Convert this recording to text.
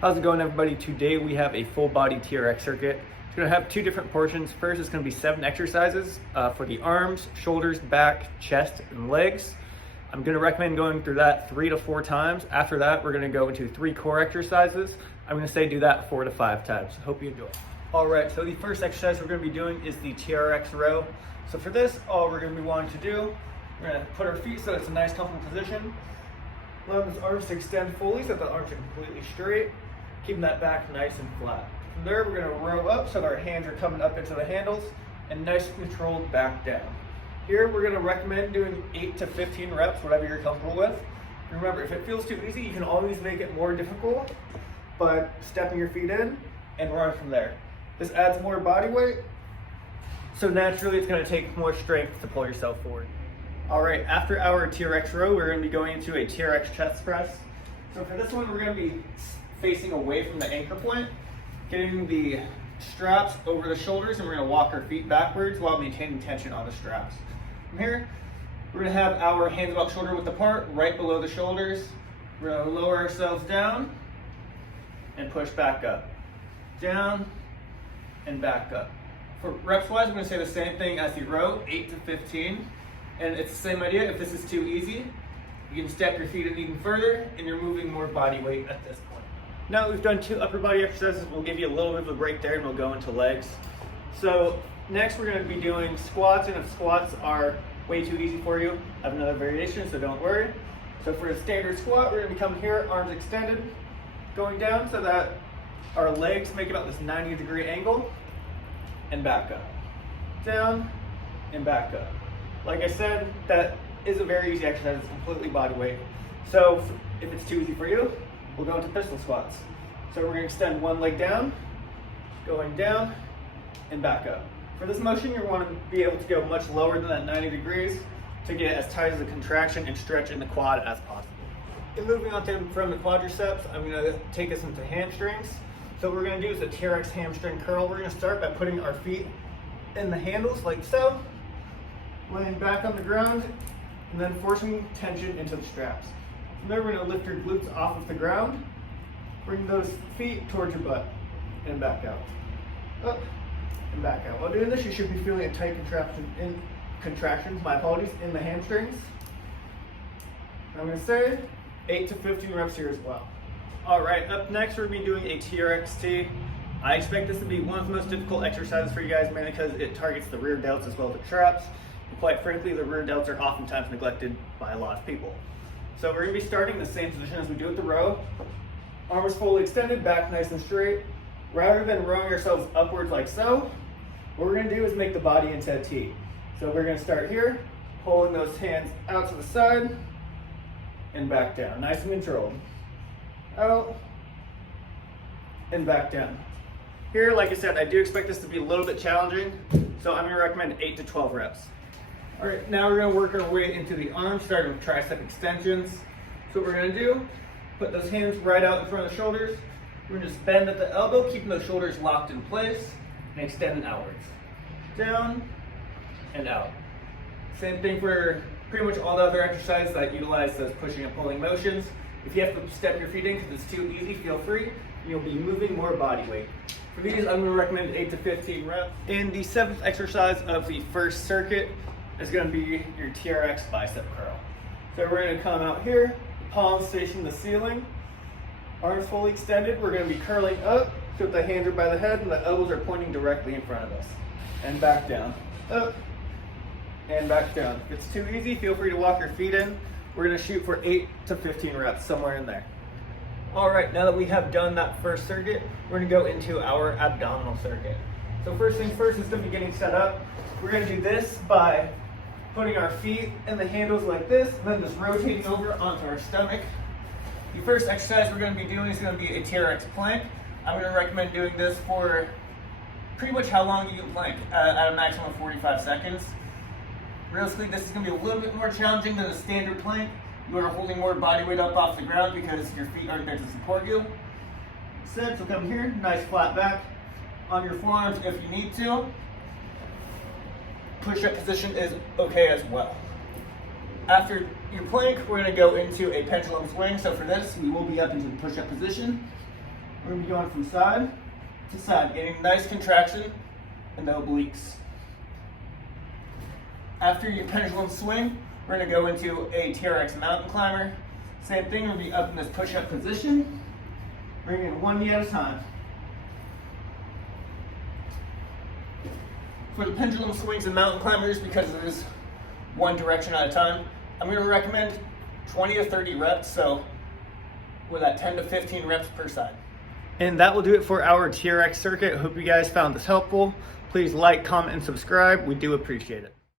How's it going, everybody? Today we have a full body TRX circuit. It's going to have two different portions. First, it's going to be 7 exercises for the arms, shoulders, back, chest, and legs. I'm going to recommend going through that 3 to 4 times. After that, we're going to go into 3 core exercises. I'm going to say do that 4 to 5 times. Hope you enjoy. All right, so the first exercise we're going to be doing is the TRX row. So for this, all we're going to be wanting to do, we're going to put our feet so it's a nice comfortable position. Allow those arms to extend fully so that the arms are completely straight. Keeping that back nice and flat. From there, we're going to row up so that our hands are coming up into the handles and nice and controlled back down. Here, we're going to recommend doing 8 to 15 reps, whatever you're comfortable with. Remember, if it feels too easy, you can always make it more difficult by stepping your feet in and run from there. This adds more body weight, so naturally it's going to take more strength to pull yourself forward. All right, after our TRX row, we're going to be going into a TRX chest press. So for this one, we're going to be facing away from the anchor point, getting the straps over the shoulders, and we're going to walk our feet backwards while maintaining tension on the straps. From here, we're going to have our hands about shoulder width apart, right below the shoulders. We're going to lower ourselves down and push back up. Down and back up. For reps wise, we're going to say the same thing as the row, 8 to 15. And it's the same idea. If this is too easy, you can step your feet in even further, and you're moving more body weight at this point. Now that we've done 2 upper body exercises, we'll give you a little bit of a break there and we'll go into legs. So next we're going to be doing squats, and if squats are way too easy for you, I have another variation, so don't worry. So for a standard squat, we're going to be coming here, arms extended, going down so that our legs make about this 90-degree angle, and back up. Down and back up. Like I said, that is a very easy exercise. It's completely body weight. So if it's too easy for you, we'll go into pistol squats. So we're going to extend one leg down, going down, and back up. For this motion, you want to be able to go much lower than that 90 degrees to get as tight as a contraction and stretch in the quad as possible. And moving on from the quadriceps, I'm going to take us into hamstrings. So what we're going to do is a TRX Hamstring Curl. We're going to start by putting our feet in the handles like so, laying back on the ground, and then forcing tension into the straps. From there, we're going to lift your glutes off of the ground, bring those feet towards your butt, and back out. Up, and back out. While doing this, you should be feeling a tight contractions, my apologies, in the hamstrings. I'm going to say 8 to 15 reps here as well. All right, up next, we're going to be doing a TRX T. I expect this to be one of the most difficult exercises for you guys, mainly because it targets the rear delts as well as the traps. And quite frankly, the rear delts are oftentimes neglected by a lot of people. So we're going to be starting in the same position as we do with the row. Arms fully extended, back nice and straight. Rather than rowing ourselves upwards like so, what we're going to do is make the body into a T. So we're going to start here, pulling those hands out to the side, and back down. Nice and controlled. Out, and back down. Here, like I said, I do expect this to be a little bit challenging, so I'm going to recommend 8 to 12 reps. All right, now we're going to work our way into the arms, starting with tricep extensions. So what we're going to do, put those hands right out in front of the shoulders. We're going to just bend at the elbow, keeping those shoulders locked in place, and extending outwards. Down and out. Same thing for pretty much all the other exercises that utilize those pushing and pulling motions. If you have to step your feet in because it's too easy, feel free. You'll be moving more body weight. For these, I'm going to recommend 8 to 15 reps. And the 7th exercise of the first circuit is going to be your TRX Bicep Curl. So we're going to come out here, palms facing the ceiling, arms fully extended. We're going to be curling up so that the hands are by the head and the elbows are pointing directly in front of us. And back down, up, and back down. If it's too easy, feel free to walk your feet in. We're going to shoot for 8 to 15 reps, somewhere in there. All right, now that we have done that first circuit, we're going to go into our abdominal circuit. So first things first is going to be getting set up. We're going to do this by putting our feet in the handles like this, and then just rotating over onto our stomach. The first exercise we're going to be doing is going to be a TRX Plank. I'm going to recommend doing this for pretty much how long you can plank, at a maximum of 45 seconds. Realistically, this is going to be a little bit more challenging than a standard plank. You are holding more body weight up off the ground because your feet aren't there to support you. So come here, nice flat back on your forearms if you need to. Push-up position is okay as well. After your plank, we're going to go into a pendulum swing. So for this, we will be up into the push-up position. We're gonna be going from side to side, getting nice contraction in the obliques. After your pendulum swing, we're gonna go into a TRX Mountain Climber. Same thing, we'll be up in this push-up position, bringing one knee at a time. For the pendulum swings and mountain climbers, because it is one direction at a time, I'm going to recommend 20 to 30 reps, so we're at 10 to 15 reps per side. And that will do it for our TRX circuit. Hope you guys found this helpful. Please like, comment, and subscribe. We do appreciate it.